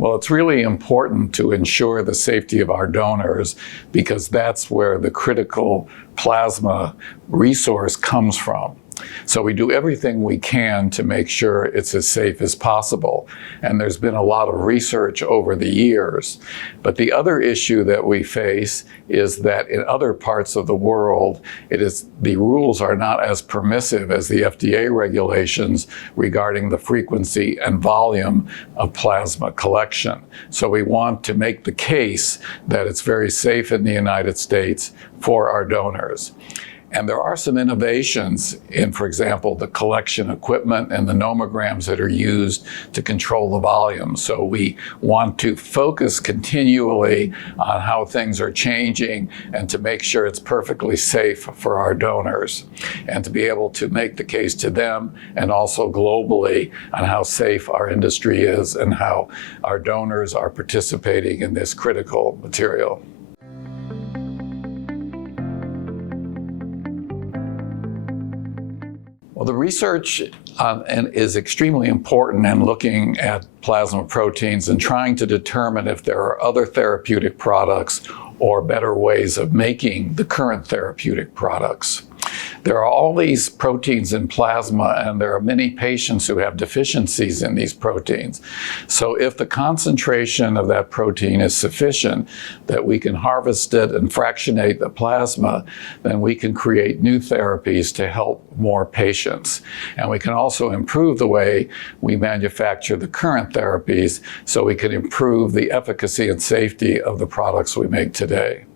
Well, it's really important to ensure the safety of our donors because that's where the critical plasma resource comes from. So we do everything we can to make sure it's as safe as possible. And there's been a lot of research over the years. But the other issue that we face is that in other parts of the world, the rules are not as permissive as the FDA regulations regarding the frequency and volume of plasma collection. So we want to make the case that it's very safe in the United States for our donors. And there are some innovations in, for example, the collection equipment and the nomograms that are used to control the volume. So we want to focus continually on how things are changing and to make sure it's perfectly safe for our donors and to be able to make the case to them and also globally on how safe our industry is and how our donors are participating in this critical material. Well, the research is extremely important in looking at plasma proteins and trying to determine if there are other therapeutic products or better ways of making the current therapeutic products. There are all these proteins in plasma, and there are many patients who have deficiencies in these proteins. So if the concentration of that protein is sufficient that we can harvest it and fractionate the plasma, then we can create new therapies to help more patients. And we can also improve the way we manufacture the current therapies so we can improve the efficacy and safety of the products we make today.